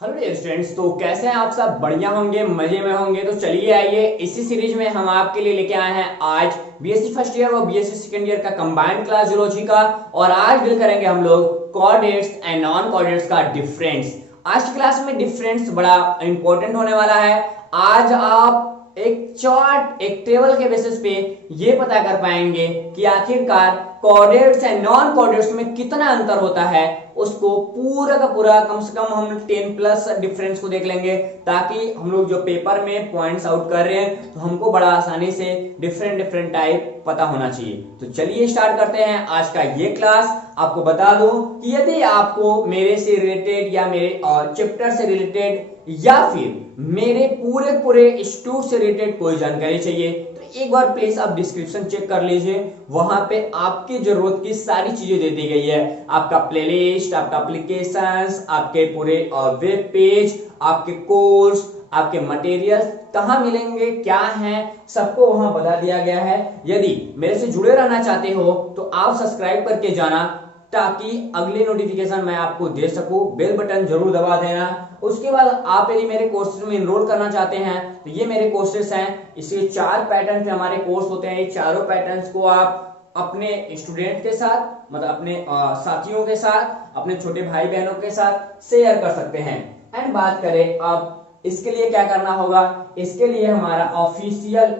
Hello dear students, तो कैसे हैं आप सब? बढ़िया होंगे, मजे में होंगे। तो चलिए आइए, इसी सीरीज में हम आपके लिए लेके आए हैं आज बीएससी फर्स्ट ईयर और बीएससी सेकंड ईयर का कंबाइंड क्लास जूलॉजी का। और आज डील करेंगे हम लोग कोऑर्डिनेट्स एंड नॉन कोऑर्डिनेट्स का डिफरेंस। आज की क्लास में डिफरेंस बड़ा इंपॉर्टेंट होने वाला है। आज आप एक चार्ट, एक टेबल के बेसिस पे ये पता कर पाएंगे कि आखिरकार कोऑर्डिनेट्स एंड नॉन कोऑर्डिनेट्स में कितना अंतर होता है। उसको पूरा का पूरा कम से कम हम 10 प्लस डिफरेंस को देख लेंगे, ताकि हम लोग जो पेपर में पॉइंट्स आउट कर रहे हैं तो हमको बड़ा आसानी से डिफरेंट डिफरेंट टाइप पता होना चाहिए। तो चलिए स्टार्ट करते हैं आज का ये क्लास। आपको बता दूं कि यदि आपको मेरे से रिलेटेड या मेरे चैप्टर से रिलेटेड या फिर मेरे पूरे पूरे इंस्टीट्यूट से रिलेटेड कोई जानकारी चाहिए तो एक बार प्लीज आप डिस्क्रिप्शन चेक कर लीजिए। वहां पे आपकी जरूरत की सारी चीजें दे दी गई है। आपका प्लेलिस्ट, आपका एप्लीकेशंस, आपके पूरे वेब पेज, आपके कोर्स, आपके मटेरियल्स कहाँ मिलेंगे, क्या है, सबको वहां बता दिया गया है। यदि मेरे से जुड़े रहना चाहते हो तो आप सब्सक्राइब करके जाना, ताकि अगली नोटिफिकेशन मैं आपको दे सकूं। बेल बटन जरूर दबा देना। उसके बाद आप यदि मेरे कोर्सेज में एनरोल करना चाहते हैं तो ये मेरे कोर्सेज हैं। इसके 4 पैटर्न पे हमारे कोर्स होते हैं। ये चारों पैटर्न्स को आप अपने स्टूडेंट के साथ, मतलब अपने साथियों के साथ, अपने छोटे भाई बहनों के साथ शेयर कर सकते हैं। एंड बात करें अब इसके लिए क्या करना होगा, इसके लिए हमारा ऑफिशियल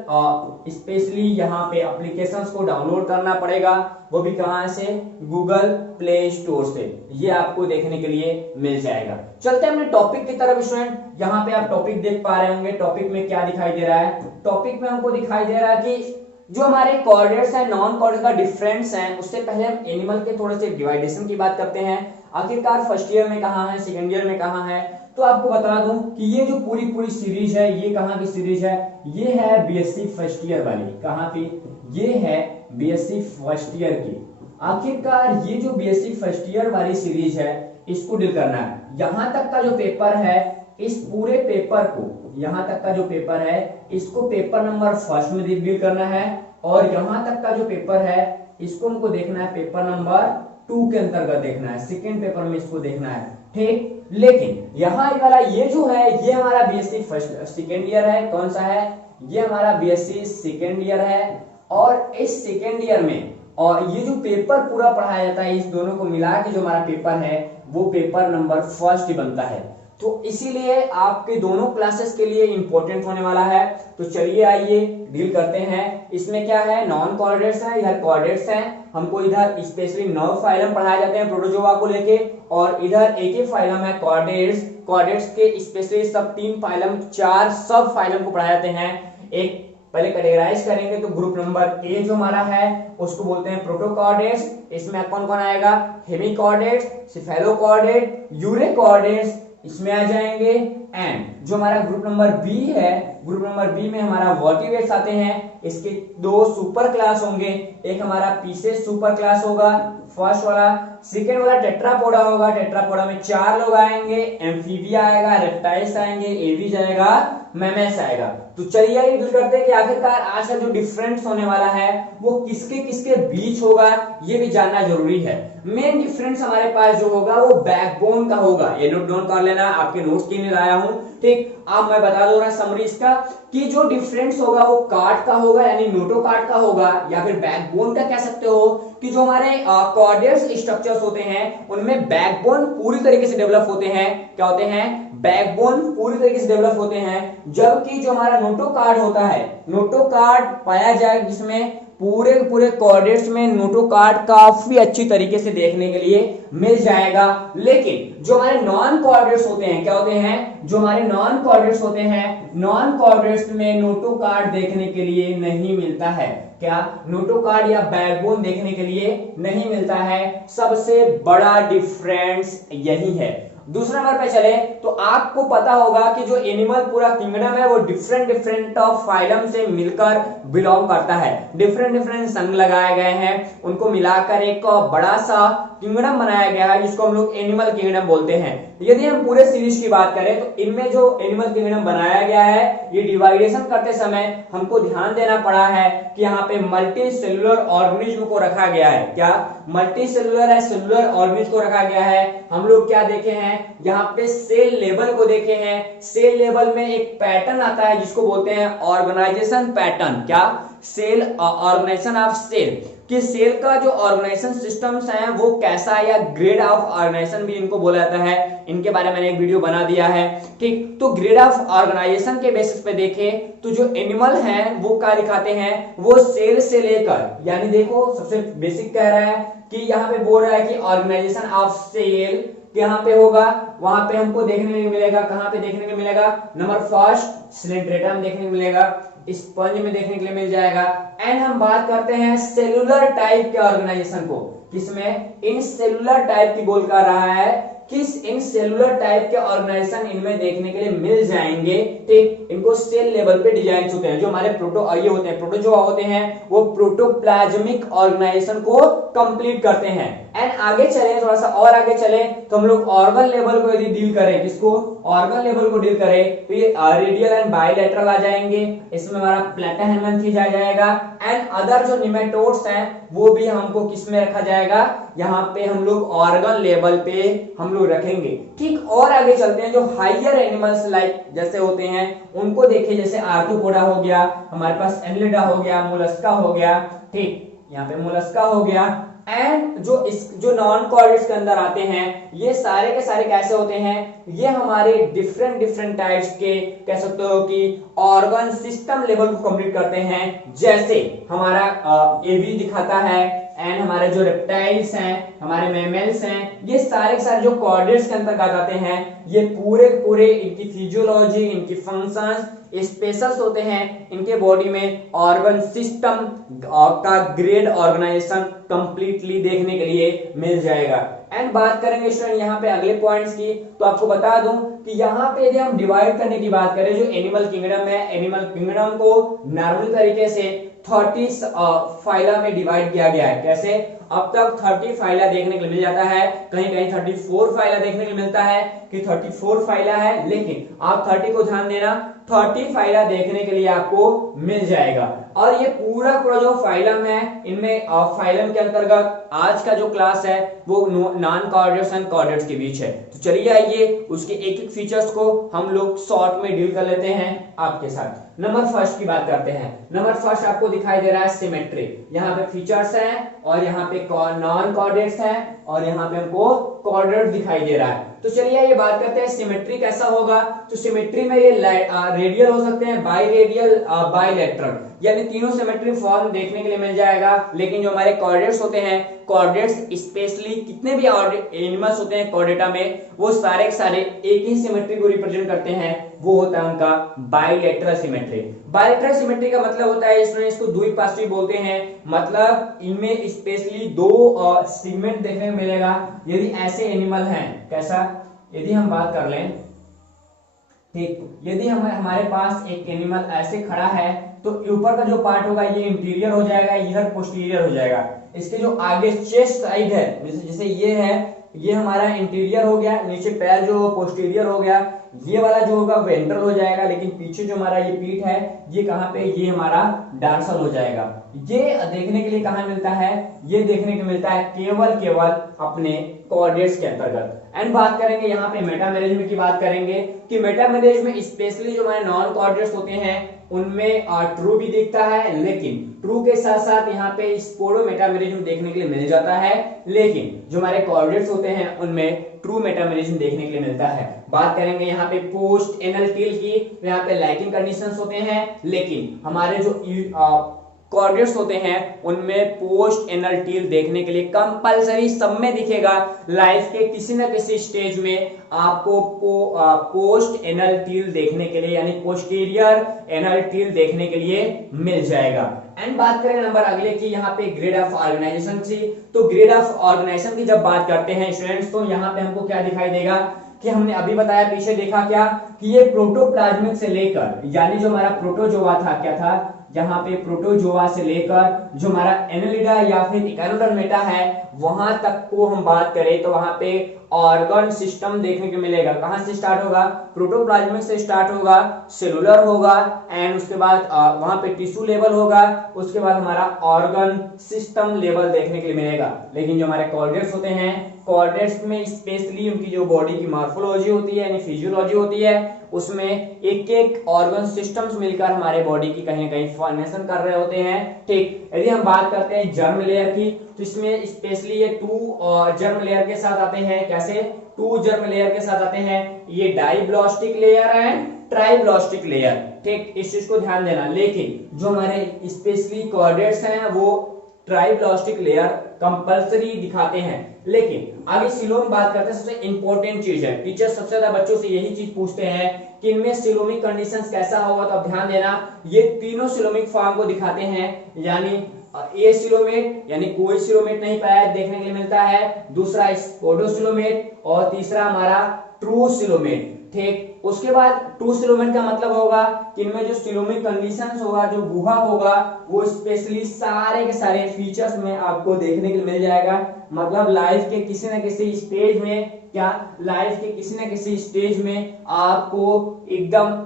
स्पेशली यहाँ पे एप्लीकेशंस को डाउनलोड करना पड़ेगा। वो भी कहां से? गूगल प्ले स्टोर से। ये आपको देखने के लिए मिल जाएगा। चलते हैं अपने टॉपिक की तरफ स्टूडेंट। यहाँ पे आप टॉपिक देख पा रहे होंगे। टॉपिक में क्या दिखाई दे रहा है? टॉपिक में हमको दिखाई दे रहा है कि जो हमारे कोऑर्डिनेट्स हैं, नॉन कोऑर्डिनेट्स का डिफरेंस है। उससे पहले हम एनिमल के थोड़े से डिवाइडेशन की बात करते हैं। आखिरकार फर्स्ट ईयर में कहाँ है, सेकेंड ईयर में कहाँ है। तो आपको बता दूं कि ये जो पूरी पूरी सीरीज है, ये कहाँ की सीरीज है? ये है बीएससी फर्स्ट ईयर वाली। कहाँ की? ये है बीएससी फर्स्ट ईयर की। आखिरकार ये जो बीएससी फर्स्ट ईयर वाली सीरीज है, इसको डील करना है। यहां तक का जो पेपर है, इस पूरे पेपर को, यहां तक का जो पेपर है, इसको पेपर नंबर फर्स्ट में डील करना है। और यहां तक का जो पेपर है, इसको हमको देखना है पेपर नंबर 2 के अंतर्गत देखना है। सेकेंड पेपर में इसको देखना है, ठीक। लेकिन यहाँ वाला ये जो है, ये हमारा बीएससी फर्स्ट सेकेंड ईयर है। कौन सा है? ये हमारा बीएससी सेकेंड ईयर है। और इस सेकेंड ईयर में और ये जो पेपर पूरा पढ़ाया जाता है, इस दोनों को मिला के जो हमारा पेपर है, वो पेपर नंबर फर्स्ट ही बनता है। तो इसीलिए आपके दोनों क्लासेस के लिए इंपॉर्टेंट होने वाला है। तो चलिए आइए डील करते हैं। इसमें क्या है? नॉन कोऑर्डिनेट्स है, इधर कोऑर्डिनेट्स है। हमको इधर स्पेशली 9 फाइलम पढ़ाए जाते हैं प्रोटोजोआ को लेके, और इधर एक ही फाइलम है कोऑर्डिनेट्स। कोऑर्डिनेट्स के स्पेशली सब 3 फाइलम, 4 सब फाइलम को पढ़ाए जाते हैं। एक पहले कैटेगराइज करेंगे तो ग्रुप नंबर ए जो हमारा है उसको बोलते हैं प्रोटोकोऑर्डिनेट्स। इसमें कौन कौन आएगा? हेमिकोऑर्डिनेट्स, सिफेलोकोऑर्डिनेट, यूरेकोऑर्डिनेट्स इसमें आ जाएंगे। एंड जो हमारा ग्रुप नंबर बी है, ग्रुप नंबर बी में हमारा वर्टिब्रेट्स आते हैं। इसके 2 सुपर क्लास होंगे। एक हमारा पीसेस सुपर क्लास होगा, फर्स्ट वाला। सेकेंड वाला टेट्रापोडा होगा। टेट्रापोडा में 4 लोग आएंगे। एम्फीबिया आएगा, रेप्टाइल्स आएंगे, एवीज आएगा, मैमल्स आएगा। तो चलिए डील करते हैं कि आखिरकार आज का जो डिफरेंस होने वाला है वो किसके किसके बीच होगा, ये भी जानना जरूरी है। मेन डिफरेंस हमारे पास जो होगा वो बैकबोन का होगा। ये नोट डाउन कर लेना, आपके नोट्स के लिए लाया हूं, ठीक। अब मैं बता दूं ना समरी इसका, कि जो डिफरेंस होगा वो कार्ड का होगा, यानी नोटो कार्ड का होगा, या फिर बैकबोन का कह सकते हो। कि जो हमारे कोऑर्डिनेट्स स्ट्रक्चर्स होते हैं उनमें बैकबोन पूरी तरीके से डेवलप होते हैं। क्या होते हैं? बैकबोन पूरी तरीके से डेवलप होते हैं। जबकि जो हमारा नोटो कार्ड होता है, नोटो कार्ड पाया जाएगा जिसमें पूरे पूरे कोऑर्डिनेट्स में नोटो कार्ड काफी अच्छी तरीके से देखने के लिए मिल जाएगा। लेकिन जो हमारे नॉन कोऑर्डिनेट्स होते हैं, क्या होते हैं? जो हमारे नॉन कोऑर्डिनेट्स होते हैं, नॉन कोऑर्डिनेट्स में नोटो कार्ड देखने के लिए नहीं मिलता है। क्या? नोटो कार्ड या बैकबोन देखने के लिए नहीं मिलता है। सबसे बड़ा डिफरेंस यही है। दूसरा नंबर पे चले तो आपको पता होगा कि जो एनिमल पूरा किंगडम है वो डिफरेंट डिफरेंट ऑफ फाइलम से मिलकर बिलोंग करता है। डिफरेंट डिफरेंट संघ लगाए गए हैं, उनको मिलाकर एक बड़ा सा किंगडम बनाया गया है जिसको हम लोग एनिमल किंगडम बोलते हैं। यदि हम पूरे सीरीज की बात करें तो इनमें जो एनिमल किंगडम बनाया गया है ये डिवाइडेशन करते समय हमको ध्यान देना पड़ा है कि यहाँ पे मल्टी सेलुलर ऑर्गेनिज्म को रखा गया है। क्या मल्टी सेलुलर है, सेलुलर ऑर्गेनिज्म को रखा गया है। हम लोग क्या देखे हैं यहाँ पे सेल लेवल को देखे हैं। सेल लेवल में एक पैटर्न आता है जिसको बोलते हैं ऑर्गेनाइजेशन पैटर्न। क्या सेल ऑर्गेनाइजेशन ऑफ सेल कि सेल का जो ऑर्गेनाइजेशन सिस्टम्स हैं वो कैसा है या ग्रेड ऑफ ऑर्गेनाइजेशन भी इनको बोला जाता है। इनके बारे में मैंने एक वीडियो बना दिया है। ठीक, तो ग्रेड ऑफ ऑर्गेनाइजेशन के बेसिस पे देखें तो जो एनिमल हैं वो क्या दिखाते हैं, वो सेल से लेकर, यानी देखो सबसे बेसिक कह रहा है कि यहाँ पे बोल रहा है कि ऑर्गेनाइजेशन ऑफ सेल यहाँ पे होगा, वहां पे हमको देखने को मिलेगा। कहाँ पे देखने को मिलेगा? नंबर फर्स्ट सिलेंड्रेटा में देखने को मिलेगा, स्पंज में देखने के लिए मिल जाएगा। एंड हम बात करते हैं सेलुलर टाइप के ऑर्गेनाइजेशन को, किसमें? इन सेलुलर टाइप की बोल कर रहा है किस इन सेलुलर टाइप के ऑर्गेनाइजेशन इनमें देखने के लिए मिल जाएंगे। ठीक, इनको सेल लेवल पे डिजाइन होते हैं। जो हमारे प्रोटो ये होते हैं, प्रोटोजोआ होते हैं, वो प्रोटोप्लाज्मिक ऑर्गेनाइजेशन को कंप्लीट करते हैं। एंड आगे चले, थोड़ा सा और आगे चले तो हम लोग ऑर्गन लेवल को यदि डील करें, किसको? ऑर्गन लेवल को डील करें तो ये रेडियल एंड बायलैटरल आ जाएंगे। इसमें हमारा प्लैटाहेल्मिन्थेस आ जाएगा। एंड अदर जो निमेटोड्स हैं वो भी हमको किस में रखा जाएगा? यहाँ पे हम लोग ऑर्गन लेवल पे हम लोग रखेंगे। ठीक, और आगे चलते हैं। जो हाइयर एनिमल्स लाइक जैसे होते हैं उनको देखिए, जैसे आर्थ्रोपोडा हो गया, हमारे पास एनलिडा हो गया, मोलस्का हो गया। ठीक, यहाँ पे मोलस्का हो गया। एंड जो नॉन कॉर्डेट्स के अंदर आते हैं ये सारे के सारे कैसे होते हैं? ये हमारे डिफरेंट टाइप्स के कह सकते हो कि ऑर्गन सिस्टम लेवल को कंप्लीट करते हैं। जैसे हमारा एवी दिखाता है, एंड हमारे जो रेप्टाइल्स हैं, हमारे मैमल्स हैं, ये सारे के सारे जो कॉर्डेट्स के अंतर्गत आते हैं। ये पूरे इनकी फिजियोलॉजी, इनकी फंक्शंस स्पेशल्स होते हैं। इनके बॉडी में ऑर्गन सिस्टम का ग्रेड ऑर्गेनाइजेशन कंप्लीटली देखने के लिए मिल जाएगा। एंड बात करेंगे स्टूडेंट यहाँ पे अगले पॉइंट्स की, तो आपको बता दूं कि यहाँ पे यदि हम डिवाइड करने की बात करें, जो एनिमल किंगडम है, एनिमल किंगडम को नॉर्मल तरीके से 30 फाइला में डिवाइड किया गया है। कैसे? अब तक 30 फाइला देखने को मिल जाता है, कहीं कहीं 34 फाइला देखने को मिलता है कि 34 फाइला है, लेकिन आप 30 को ध्यान देना, 30 फाइला देखने के लिए आपको मिल जाएगा। और ये पूरा जो फाइलम है, इनमें फाइलम के अंतर्गत आज का जो क्लास है वो नॉन कॉर्डेट्स एंड कॉर्डेट्स के बीच है। तो चलिए आइए उसके एक एक फीचर्स को हम लोग शॉर्ट में डील कर लेते हैं आपके साथ। नंबर फर्स्ट की बात करते हैं। नंबर फर्स्ट आपको दिखाई दे रहा है सिमेट्री। यहाँ पे फीचर्स हैं और यहाँ पे नॉन कॉर्डेट्स हैं और यहाँ पे हमको कॉर्डेट दिखाई दे रहा है। तो चलिए ये बात करते हैं सिमेट्री कैसा होगा। तो सिमेट्री में ये रेडियल हो सकते हैं, बाई रेडियल, बाईलैटरल, यानी तीनों सिमेट्री फॉर्म देखने के लिए मिल जाएगा। लेकिन जो हमारे कॉर्डेट्स होते हैं, कॉर्डेट्स स्पेशली कितने भी एनिमल्स होते हैं कॉर्डेटा में, वो सारे के सारे एक ही सिमेट्री को रिप्रेजेंट करते हैं, वो होता है उनका बाईलैटरल सिमेट्री। बाईलैटरल सिमेट्री का मतलब होता है, इसको द्विपार्श्विक बोलते हैं, मतलब इनमें स्पेशली दो सेगमेंट देखने को मिलेगा। यदि ऐसे एनिमल हैं, कैसा? यदि हम बात कर लें, ठीक, यदि हमारे पास एक एनिमल ऐसे खड़ा है तो ऊपर का जो पार्ट होगा ये इंटीरियर हो जाएगा, इधर पोस्टीरियर हो जाएगा। इसके जो आगे चेस्ट साइड है, जैसे ये है, ये हमारा इंटीरियर हो गया, नीचे पैर जो पोस्टीरियर हो गया, ये वाला जो होगा वेंट्रल हो जाएगा, लेकिन पीछे जो हमारा ये पीठ है ये कहाँ पे? ये हमारा डार्सल हो जाएगा। ये देखने के लिए कहाँ मिलता है? ये देखने को मिलता है केवल अपने कॉर्डेट्स के अंतर्गत। एंड बात करेंगे यहाँ पे मेटामेरिज्म की बात करेंगे कि मेटामेरिज्म में स्पेशली जो हमारे नॉन कॉर्डेट्स होते हैं उनमें ट्रू भी दिखता है, लेकिन ट्रू के साथ साथ यहाँ पे स्पोरोमेटामेरिज्म देखने के लिए मिल जाता है। लेकिन जो हमारे कॉर्डेट्स होते हैं उनमें ट्रू मेटामेरिज्म देखने के लिए मिलता है। बात करेंगे यहाँ पे पोस्ट एनल टील की, यहाँ पे लाइकिंग कंडीशंस होते हैं, लेकिन हमारे जो कॉर्डेट्स होते हैं उनमें पोस्ट एनल टील देखने के लिए कंपलसरी सब में दिखेगा। लाइफ के किसी न किसी स्टेज में आपको पोस्ट एनल टील देखने के लिए, यानी पोस्टीरियर एनल टील देखने के लिए मिल जाएगा। एंड बात करें नंबर अगले की, यहाँ पे ग्रेड ऑफ ऑर्गेनाइजेशन की। तो ग्रेड ऑफ ऑर्गेनाइजेशन की जब बात करते हैं स्टूडेंट्स, तो यहाँ पे हमको क्या दिखाई देगा कि हमने अभी बताया, पीछे देखा क्या कि ये प्रोटोप्लाज्मिक से लेकर, यानी जो हमारा प्रोटोजोआ था, क्या था? यहाँ पे प्रोटोजोआ से लेकर जो हमारा एनेलिडा या फिर इकोनोडर्मेटा है वहां तक को हम बात करें तो वहां पे ऑर्गन सिस्टम देखने को मिलेगा। कहां से स्टार्ट होगा? प्रोटोप्लाज्मिक से स्टार्ट होगा, सेलुलर होगा एंड उसके बाद वहां पे टिश्यू लेवल होगा, उसके बाद हमारा ऑर्गन सिस्टम लेवल देखने के लिए मिलेगा। लेकिन जो हमारे कॉर्डेट्स होते हैं, कॉर्डेट्स में स्पेशली उनकी जो बॉडी की मॉर्फोलॉजी होती है यानी फिजियोलॉजी होती है, उसमें एक एक ऑर्गन सिस्टम्स मिलकर हमारे बॉडी की कहीं ना कहीं फॉर्मेशन कर रहे होते हैं। ठीक, यदि हम बात करते हैं जर्म लेयर की तो इसमें स्पेशली ये 2 जर्म लेयर के साथ आते हैं। कैसे? 2 जर्म लेयर के साथ आते हैं। ये डाइब्लास्टिक लेयर एंड ट्राइब्लास्टिक लेयर। ठीक, इस चीज को ध्यान देना। लेकिन जो हमारे स्पेशली कॉर्डेट्स हैं वो ट्राइब्लास्टिक लेयर कंपलसरी दिखाते हैं। लेकिन आगे सिलोम बात करते हैं, सबसे इंपॉर्टेंट चीज है, टीचर सबसे ज्यादा बच्चों से यही चीज पूछते हैं कि इनमें सिलोमिक कंडीशंस कैसा होगा, तो आप ध्यान देना ये तीनों सिलोमिक फॉर्म को दिखाते हैं। यानी ए सिलोमेट यानी कोई सिलोमेट नहीं पाया देखने के लिए मिलता है, दूसरा स्पोडोसिलोमेट और तीसरा हमारा ट्रू सिलोमेट। ठीक, उसके बाद ट्रू सिलोमेट का मतलब होगा कि इनमें जो सिलोमिक कंडीशंस होगा, जो गुहा होगा, वो स्पेशली सारे के सारे फीचर्स में आपको देखने के लिए मिल जाएगा। मतलब लाइफ के किसी न किसी स्टेज में, क्या लाइफ के किसी न किसी स्टेज में आपको एकदम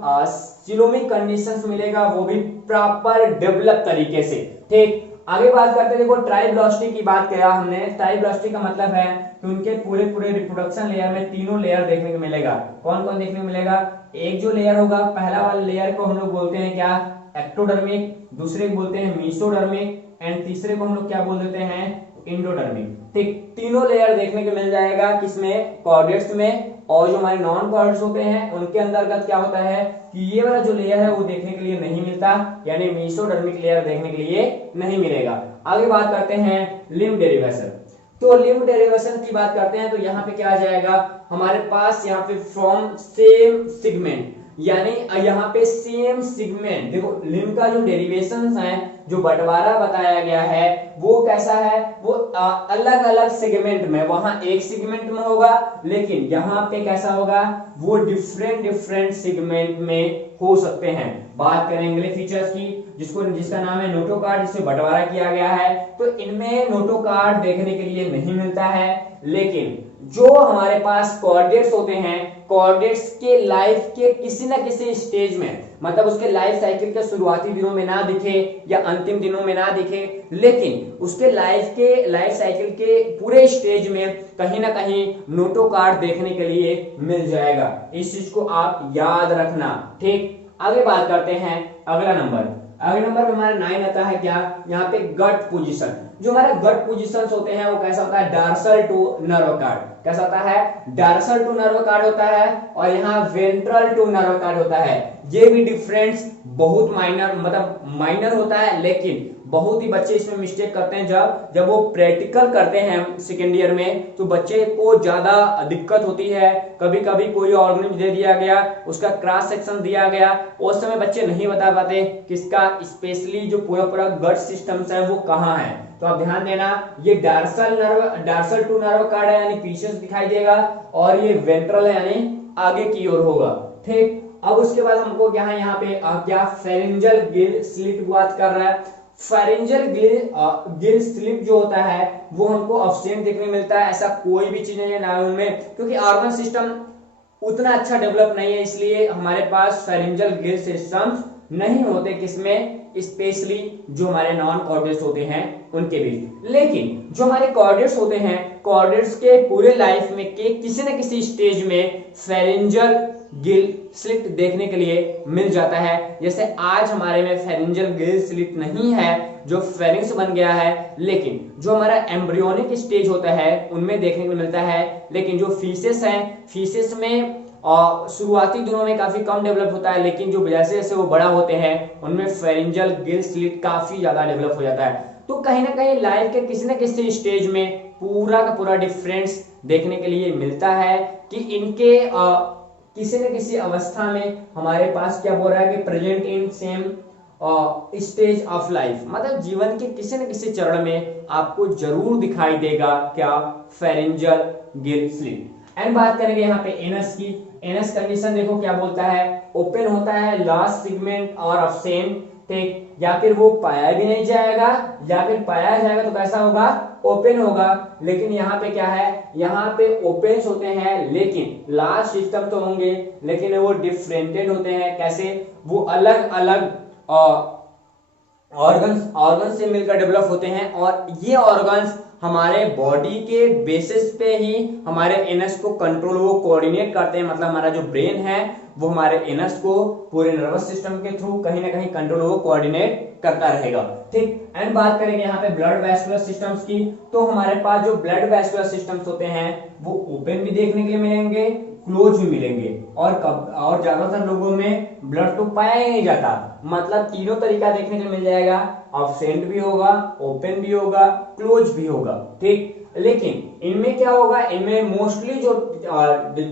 सिलोमिक कंडीशंस मिलेगा, वो भी प्रॉपर डेवलप तरीके से। ठीक, आगे बात करते हैं, देखो ट्राइब्लास्टिक की बात किया हमने। ट्राइब्लास्टिक का मतलब है कि उनके पूरे पूरे रिप्रोडक्शन लेयर में तीनों लेयर देखने को मिलेगा। कौन कौन देखने को मिलेगा? एक जो लेयर होगा, पहला वाला लेयर को हम लोग बोलते हैं क्या? एक्टोडर्मिक, दूसरे को बोलते हैं मेसोडर्मिक एंड तीसरे को हम लोग क्या बोल देते हैं? इंडोडर्मिक। ठीक, तीनों लेयर देखने को मिल जाएगा किसमें? कॉर्डेट्स में। और जो हमारे नॉन कॉर्डेट्स होते हैं उनके अंतर्गत क्या होता है कि ये वाला जो लेयर है वो देखने के लिए नहीं मिलता, यानी मेसोडर्मिक लेयर देखने के लिए नहीं मिलेगा। आगे बात करते हैं लिम्ब डेरिवेशन। तो लिम्ब डेरिवेशन की बात करते हैं तो यहाँ पे क्या आ जाएगा हमारे पास? यहाँ पे फ्रॉम सेम सिगमेंट, यानी यहाँ पे सेम सिगमेंट। देखो लिम्ब का जो डेरिवेशंस है, जो बंटवारा बताया गया है वो कैसा है? वो अलग अलग सेगमेंट में, वहां एक सेगमेंट में होगा, लेकिन यहाँ पे कैसा होगा? वो डिफरेंट डिफरेंट सेगमेंट में हो सकते हैं। बात करेंगे फीचर्स की, जिसका नाम है नोटोकार्ड, जिसे बंटवारा किया गया है। तो इनमें नोटोकार्ड देखने के लिए नहीं मिलता है, लेकिन जो हमारे पास कॉर्डेट्स होते हैं, कॉर्डेट्स के लाइफ के किसी न किसी स्टेज में, मतलब उसके लाइफ साइकिल के शुरुआती दिनों में ना दिखे या अंतिम दिनों में ना दिखे, लेकिन उसके लाइफ साइकिल के पूरे स्टेज में कहीं ना कहीं नोटोकार्ड देखने के लिए मिल जाएगा। इस चीज को आप याद रखना। ठीक, आगे बात करते हैं अगला नंबर में हमारा 9 आता है क्या? यहाँ पे गट पोजीशन। जो हमारे गट पोजीशंस होते हैं वो कैसा होता है? Dorsal to nerve cord. कैसा होता है? डार्सल टू नर्व कार्ड होता है और यहाँ वेंट्रल टू नर्व कार्ड होता है। ये भी डिफरेंस बहुत माइनर, मतलब माइनर होता है, लेकिन बहुत ही बच्चे इसमें मिस्टेक करते हैं। जब वो प्रैक्टिकल करते हैं सेकेंड ईयर में तो बच्चे को ज्यादा दिक्कत होती है। कभी कभी कोई ऑर्गेनिज्म दे दिया गया, उसका क्रॉस सेक्शन दिया गया, उस समय बच्चे नहीं बता पाते किसका स्पेशली जो पूरा पूरा गट सिस्टम है वो कहाँ है। तो आप ध्यान देना, ये डार्सल टू नर्व कार्ड है यानी पीछे से दिखाई देगा, और ये वेंट्रल है यानी आगे की ओर होगा। ठीक, अब उसके बाद हमको यहाँ पे क्या फेरिंजल गिल स्लिट बात कर रहा है। फेरिंजल गिल स्लिट जो होता है वो हमको अब्सेंट देखने मिलता है। ऐसा कोई भी चीज नहीं है नाउन में, क्योंकि ऑर्गन सिस्टम उतना अच्छा डेवलप नहीं है, इसलिए हमारे पास फेरिंजल गिल सिस्टम्स नहीं होते किसमें? स्पेशली जो हमारे नॉन कॉर्डेट्स होते हैं उनके बीच। लेकिन जो हमारे कॉर्डेट्स होते हैं, कॉर्डेट्स के पूरे लाइफ में के किसी न किसी स्टेज में फेरिंजल गिल स्लिट देखने के लिए मिल जाता है। जैसे आज हमारे में फेरिंजल गिल स्लिट नहीं है, जो फेरिंग्स बन गया है, लेकिन जो हमारा एम्ब्रियोनिक स्टेज होता है उनमें देखने को मिलता है। लेकिन जो फीसेस है, फीसेस में शुरुआती दिनों में काफी कम डेवलप होता है, लेकिन जो जैसे जैसे वो बड़ा होते हैं उनमें फेरिंजल गिल स्लिट काफी ज्यादा डेवलप हो जाता है। तो कहीं ना कहीं लाइफ के किसी न किसी स्टेज में पूरा का पूरा डिफरेंस देखने के लिए मिलता है कि इनके किसी न किसी अवस्था में हमारे पास क्या बोल रहा है कि present in same stage of life, मतलब जीवन के किसी न किसी चरण में आपको जरूर दिखाई देगा क्या? Pharyngeal Gill slit. एंड बात करेंगे यहाँ पे एनस की। एनस कंडीशन देखो क्या बोलता है? ओपन होता है लास्ट सेगमेंट और अब्सेंट। ठीक, या फिर वो पाया भी नहीं जाएगा, या फिर पाया जाएगा तो कैसा होगा, ओपन होगा। लेकिन यहाँ पे क्या है, यहाँ पे ओपन्स होते हैं लेकिन लार्ज सिस्टम तो होंगे लेकिन वो डिफरेंटेड होते हैं। कैसे, वो अलग अलग ऑर्गन्स से मिलकर डेवलप होते हैं और ये ऑर्गन्स हमारे बॉडी के बेसिस पे ही हमारे एनस को कंट्रोल, वो कोऑर्डिनेट करते हैं। मतलब हमारा जो ब्रेन है वो हमारे एनस को पूरे नर्वस सिस्टम के थ्रू कहीं ना कहीं कंट्रोल, वो कोऑर्डिनेट करता रहेगा। ठीक, एंड बात करेंगे यहाँ पे ब्लड वैस्कुलर सिस्टम्स की, तो हमारे पास जो ब्लड वैस्कुलर सिस्टम्स होते हैं वो ओपन भी देखने के लिए मिलेंगे, क्लोज भी मिलेंगे। और ज्यादातर लोगों में ब्लड तो पाया ही नहीं जाता, मतलब तीनों तरीका देखने को मिल जाएगा, ऑब्सेंट भी होगा, ओपन भी होगा, क्लोज भी होगा। ठीक, लेकिन इनमें क्या होगा, इनमें मोस्टली जो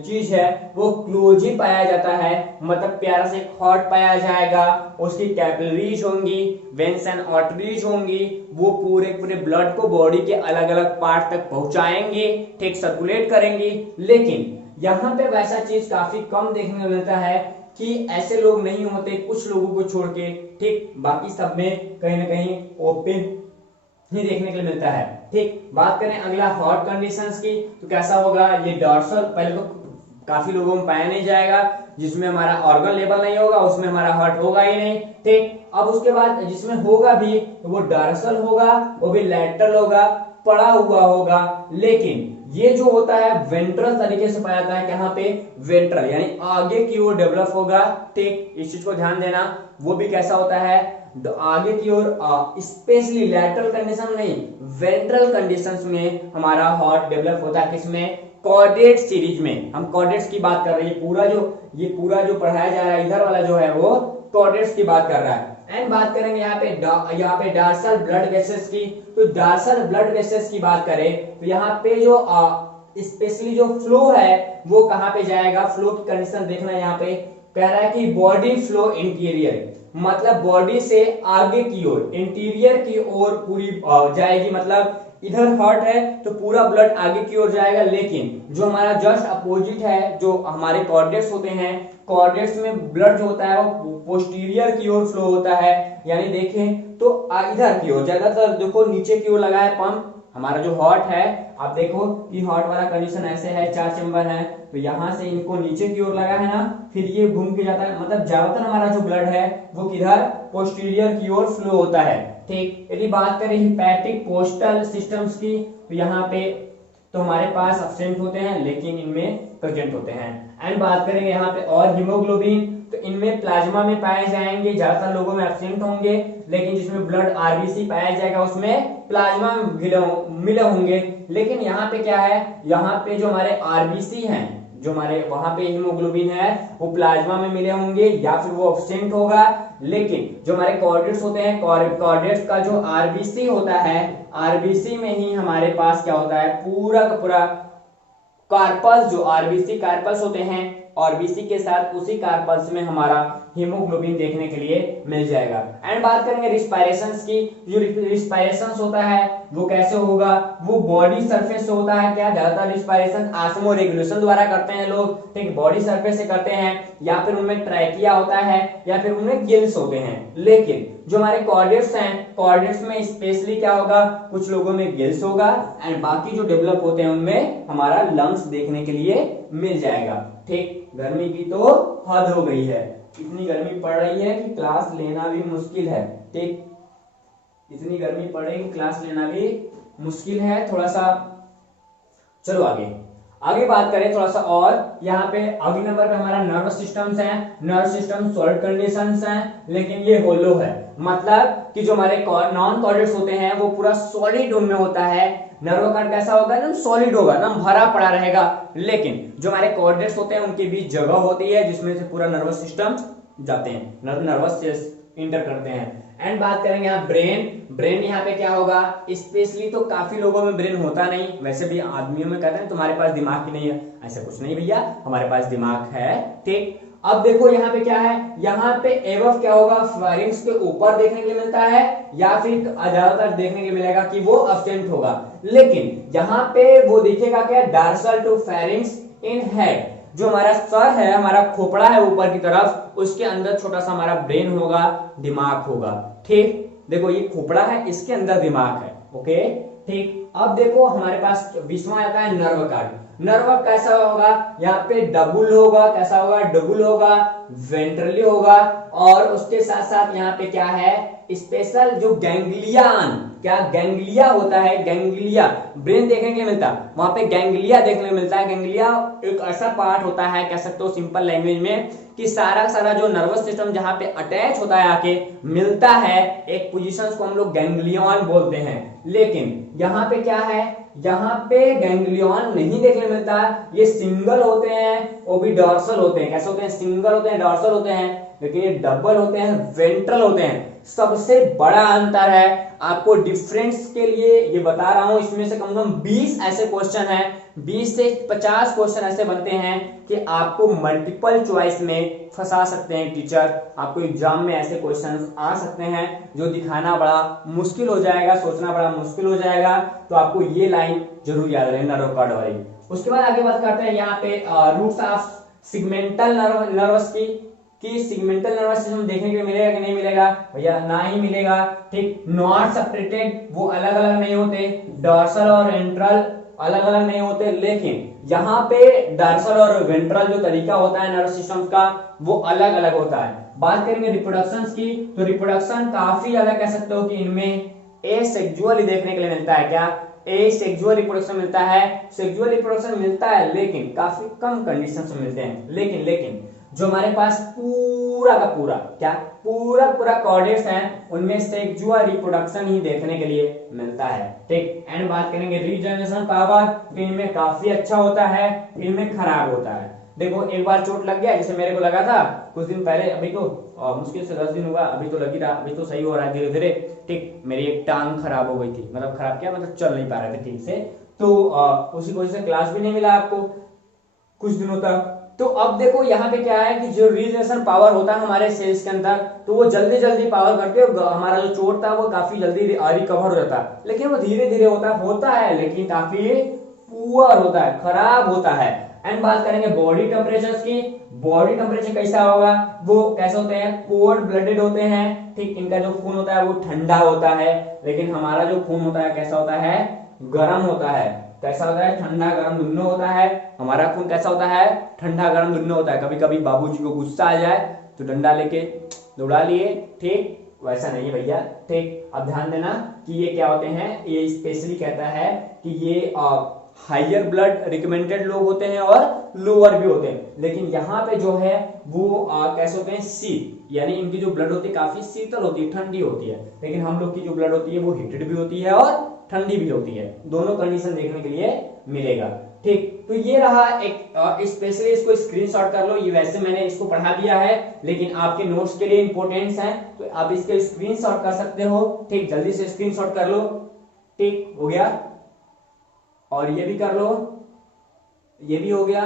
चीज है वो क्लोज ही पाया जाता है। मतलब प्यारा से हार्ट पाया जाएगा, उसकी कैपिलरीज होंगी, वेन्स एंड आर्टरीज होंगी, वो पूरे पूरे ब्लड को बॉडी के अलग अलग पार्ट तक पहुंचाएंगे, ठीक, सर्कुलेट करेंगे। लेकिन यहाँ पे वैसा चीज काफी कम देखने को मिलता है कि ऐसे लोग नहीं होते, कुछ लोगों को छोड़ के। ठीक, बाकी सब में कहीं ना कहीं ओपन ही देखने के लिए मिलता है। ठीक, बात करें अगला हार्ट कंडीशंस की, तो कैसा होगा, ये डॉर्सल, पहले तो काफी लोगों में पाया नहीं जाएगा, जिसमें हमारा ऑर्गन लेवल नहीं होगा उसमें हमारा हार्ट होगा ही नहीं। ठीक, अब उसके बाद जिसमें होगा भी तो वो डॉर्सल होगा, वो भी लैटरल होगा, पड़ा हुआ होगा। लेकिन ये जो होता है वेंट्रल तरीके से पाया जाता है, कहां पे, वेंट्रल, यानी आगे की ओर डेवलप होगा। ठीक, इस चीज को ध्यान देना, वो भी कैसा होता है, आगे की ओर, स्पेशली लैटरल कंडीशन नहीं, वेंट्रल कंडीशंस में हमारा हार्ट डेवलप होता है। किसमें, कॉर्डेट सीरीज में। हम कॉर्डेट्स की बात कर रहे हैं, ये पूरा जो पढ़ाया जा रहा है इधर वाला जो है वो कॉर्डेट्स की बात कर रहा है। एंड बात करेंगे यहाँ पे डार्सल ब्लड वेसल्स की, तो डार्सल ब्लड वेसल्स की बात करें तो यहाँ पे जो स्पेशली जो फ्लो है वो कहाँ पे जाएगा, फ्लो की कंडीशन देखना। यहाँ पे कह रहा है कि बॉडी फ्लो इंटीरियर, मतलब बॉडी से आगे की ओर, इंटीरियर की ओर पूरी जाएगी। मतलब इधर हार्ट है तो पूरा ब्लड आगे की ओर जाएगा, लेकिन जो हमारा जस्ट अपोजिट है, जो हमारे कॉर्डेट्स होते हैं, कॉर्डेट्स में ब्लड जो होता है वो पोस्टीरियर की ओर फ्लो होता है। यानी देखें तो इधर की ओर, ज्यादातर देखो नीचे की ओर लगा है पंप। हमारा जो हार्ट है, आप देखो कि हार्ट वाला कंडीशन ऐसे है, 4 चैम्बर है, तो यहां से इनको नीचे की ओर लगा है ना, फिर ये घूम के जाता है। मतलब ज्यादातर हमारा जो ब्लड है वो किधर, पोस्टीरियर की ओर फ्लो होता है। ठीक, यदि बात करें हिपैटिक पोस्टल सिस्टम्स की, तो यहाँ पे तो हमारे पास एब्सेंट होते हैं लेकिन इनमें प्रेजेंट होते हैं। एंड बात करेंगे यहाँ पे और हीमोग्लोबिन, तो इनमें प्लाज्मा में पाए जाएंगे, ज्यादातर लोगों में एब्सेंट होंगे, लेकिन जिसमें ब्लड आरबीसी पाया जाएगा उसमें प्लाज्मा मिले होंगे। लेकिन यहाँ पे क्या है, यहाँ पे जो हमारे आरबीसी हैं, जो हमारे वहां पे हीमोग्लोबिन है वो प्लाज्मा में मिले होंगे या फिर वो एब्सेंट होगा। लेकिन जो हमारे कॉर्डेट्स होते हैं, कॉर्डेट्स का जो आरबीसी होता है, आरबीसी में ही हमारे पास क्या होता है, पूरा का पूरा कार्पल्स, जो आरबीसी कार्पल्स होते हैं, आरबीसी के साथ उसी कार्पल्स में हमारा हीमोग्लोबिन देखने के लिए मिल जाएगा। एंड बात करेंगे रिस्पायरेशंस की, जो रिस्पायरेशंस होता है वो कैसे होगा, वो बॉडी सरफेस से होता है। क्या, ज्यादातर रिस्पायरेशन ऑस्मो रेगुलेशन द्वारा करते हैं लोग, ठीक, बॉडी सरफेस से करते हैं, या फिर उनमें ट्रैकिया होता है, या फिर उनमें गिल्स होते हैं। लेकिन जो हमारे कॉर्डेट्स हैं, कॉर्डेट्स में स्पेशली क्या होगा, कुछ लोगों में गिल्स होगा, एंड बाकी जो डेवलप होते हैं उनमें हमारा लंग्स देखने के लिए मिल जाएगा। ठीक, गर्मी की तो हद हो गई है, इतनी गर्मी पड़ रही है कि क्लास लेना भी मुश्किल है। ठीक, इतनी गर्मी पड़ रही है कि क्लास लेना भी मुश्किल है। थोड़ा सा चलो आगे बात करें थोड़ा सा। और यहाँ पे अगले नंबर पे हमारा नर्वस सिस्टम्स है। नर्वस सिस्टम सॉलिड कंडीशंस हैं, लेकिन ये होलो है। मतलब कि जो हमारे नॉन कॉर्डेट्स होते हैं वो पूरा सॉलिड में होता है। नर्व कार्ड कैसा होगा, एकदम सॉलिड होगा, एकदम भरा पड़ा रहेगा। लेकिन जो हमारे कॉर्डेट्स होते हैं उनके बीच जगह होती है जिसमें से पूरा नर्वस सिस्टम जाते हैं, नर्वस इंटर करते हैं। एंड बात करेंगे यहाँ ब्रेन यहाँ पे क्या होगा, स्पेशली तो काफी लोगों में ब्रेन होता नहीं, वैसे भी आदमियों में कहते हैं तुम्हारे पास दिमाग ही नहीं है, ऐसा कुछ नहीं भैया, हमारे पास दिमाग है। ठीक, अब देखो यहाँ पे क्या है, यहाँ पे एवफ क्या होगा, फेरिंक्स के ऊपर देखने के लिए मिलता है, या फिर ज्यादातर देखने के लिए मिलेगा कि वो एब्सेंट होगा। लेकिन यहाँ पे वो दिखेगा क्या, dorsal to pharynx in head, जो हमारा सर है, हमारा खोपड़ा है ऊपर की तरफ, उसके अंदर छोटा सा हमारा ब्रेन होगा, दिमाग होगा। ठीक, देखो ये खोपड़ा है, इसके अंदर दिमाग है। ओके, ठीक। अब देखो हमारे पास बीचवा आता है नर्व कार्ड। नर्व कैसा होगा, यहाँ पे डबल होगा, कैसा होगा, डबल होगा, वेंट्रली होगा, और उसके साथ साथ यहाँ पे क्या है, स्पेशल जो गैंग्लियन, क्या गैंग्लिया होता है, गैंग्लिया ब्रेन देखने के लिए मिलता है, वहां पे गैंग्लिया देखने को मिलता है। गैंग्लिया एक ऐसा पार्ट होता है, कह सकते हो सिंपल लैंग्वेज में, कि सारा सारा जो नर्वस सिस्टम जहां पे अटैच होता है आके मिलता है एक पोजीशन को हम लोग गैंग्लियन बोलते हैं। लेकिन यहाँ पे क्या है, यहाँ पे गैंग्लियन नहीं देखने मिलता, ये सिंगल होते हैं, वो भी डॉर्सल होते हैं। कैसे होते हैं, सिंगल होते हैं, डॉर्सल होते हैं, लेकिन ये डबल होते हैं, वेंट्रल होते हैं। सबसे बड़ा अंतर है, आपको डिफरेंस के लिए ये बता रहा हूं, इसमें से कम से कम 20 ऐसे क्वेश्चन हैं, 20 से 50 क्वेश्चन ऐसे बनते हैं कि आपको मल्टीपल चॉइस में फंसा सकते हैं टीचर। आपको एग्जाम में ऐसे क्वेश्चन आ सकते हैं जो दिखाना बड़ा मुश्किल हो जाएगा, सोचना बड़ा मुश्किल हो जाएगा। तो आपको ये लाइन जरूर याद रहे, नर्व कार्ड वाली। उसके बाद आगे बात करते हैं यहाँ पे रूट्स ऑफ सिगमेंटल नर्वस की सिगमेंटल नर्वस सिस्टम देखने के लिए मिलेगा कि नहीं मिलेगा, भैया ना ही मिलेगा। ठीक, नॉट सेपरेटेड, वो अलग अलग नहीं होते, डॉर्सल और वेंट्रल अलग अलग नहीं होते, लेकिन यहाँ पे डॉर्सल और वेंट्रल जो तरीका होता है नर्वस सिस्टम का वो अलग अलग होता है। बात करेंगे रिप्रोडक्शन की, तो रिप्रोडक्शन काफी अलग कह सकते हो कि इनमें एसेक्सुअली देखने के लिए मिलता है। क्या, एसेक्सुअल रिप्रोडक्शन मिलता है, सेक्सुअल रिप्रोडक्शन मिलता है, लेकिन काफी कम कंडीशन में मिलते हैं। लेकिन जो हमारे पास पूरा का पूरा क्या पूरा कॉर्डेट्स हैं, उनमें सेक्सुअल रिप्रोडक्शन ही देखने के लिए मिलता है। ठीक, एंड बात करेंगे रीजनरेशन पावर, तो इनमें काफी अच्छा होता है, इनमें खराब होता है। देखो एक बार चोट लग गया, जैसे मेरे को लगा था कुछ दिन पहले, अभी तो मुश्किल से 10 दिन हुआ, अभी तो लगी रहा, अभी तो सही हो रहा है धीरे धीरे। ठीक, मेरी एक टांग खराब हो गई थी, मतलब खराब क्या, मतलब चल नहीं पा रहे थे ठीक से, तो उसी वजह से क्लास भी नहीं मिला आपको कुछ दिनों तक। तो अब देखो यहाँ पे क्या है कि जो रीजनरेशन पावर होता है हमारे सेल्स के अंदर, तो वो जल्दी जल्दी पावर करके हमारा जो चोट था वो काफी जल्दी रिकवर हो जाता है, लेकिन वो धीरे धीरे होता है, लेकिन काफी पुअर होता है, खराब होता है। एंड बात करेंगे बॉडी टेम्परेचर की, बॉडी टेम्परेचर कैसा होगा, वो कैसे होते हैं, कोल्ड ब्लडेड होते हैं। ठीक, इनका जो खून होता है वो ठंडा होता है, लेकिन हमारा जो खून होता है कैसा होता है, गर्म होता है। कैसा होता है, ठंडा गर्म दोनों होता है। हमारा खून कैसा होता है, ठंडा गर्म दोनों होता है। कभी कभी बाबूजी को गुस्सा आ जाए तो डंडा लेके दौड़ा लिए, ठीक, वैसा नहीं है भैया। ठीक, अब ध्यान देना कि ये क्या होते हैं, ये स्पेशली कहता है कि ये हाइयर ब्लड रिकमेंडेड लोग होते हैं और लोअर भी होते हैं, लेकिन यहाँ पे जो है वो कैसे होते हैं, शीत, यानी इनकी जो ब्लड होती है काफी शीतल होती है, ठंडी होती है, लेकिन हम लोग की जो ब्लड होती है वो हीटेड भी होती है और ठंडी भी होती है। दोनों कंडीशन देखने के लिए मिलेगा। ठीक, तो ये रहा एक स्पेशली, इसको स्क्रीनशॉट कर लो, ये वैसे मैंने इसको पढ़ा दिया है, लेकिन आपके नोट्स के लिए इंपॉर्टेंट है, तो आप इसके स्क्रीनशॉट कर सकते हो। ठीक, जल्दी से स्क्रीनशॉट कर लो। ठीक, हो गया, और ये भी कर लो, ये भी हो गया,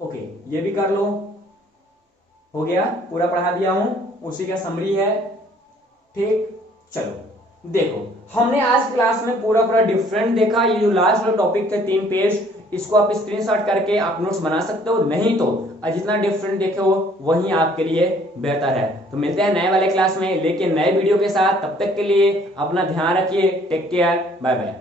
ओके, ये भी कर लो, हो गया, पूरा पढ़ा दिया हूं, उसी का समरी है। ठीक, चलो देखो, हमने आज क्लास में पूरा डिफरेंट देखा। ये जो लास्ट वाला टॉपिक थे 3 पेज, इसको आप स्क्रीनशॉट करके आप नोट्स बना सकते हो, नहीं तो जितना डिफरेंट देखे हो वही आपके लिए बेहतर है। तो मिलते हैं नए वाले क्लास में लेकिन नए वीडियो के साथ, तब तक के लिए अपना ध्यान रखिए, टेक केयर, बाय बाय।